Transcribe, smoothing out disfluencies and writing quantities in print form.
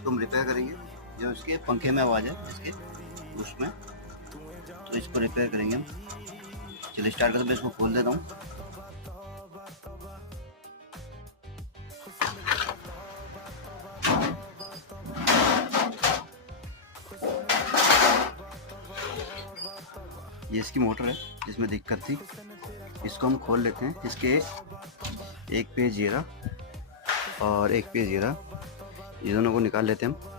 इसको हम रिपेयर करेंगे। जो इसके पंखे में आवाज़ है इसके उसमें, तो इसको रिपेयर करेंगे हम। चलिए स्टार्ट करते, मैं इसको खोल देता हूँ। ये इसकी मोटर है जिसमें दिक्कत थी, इसको हम खोल लेते हैं। इसके एक पेज ये रहा और एक पेज ये रहा, ये दोनों को निकाल लेते हैं हम।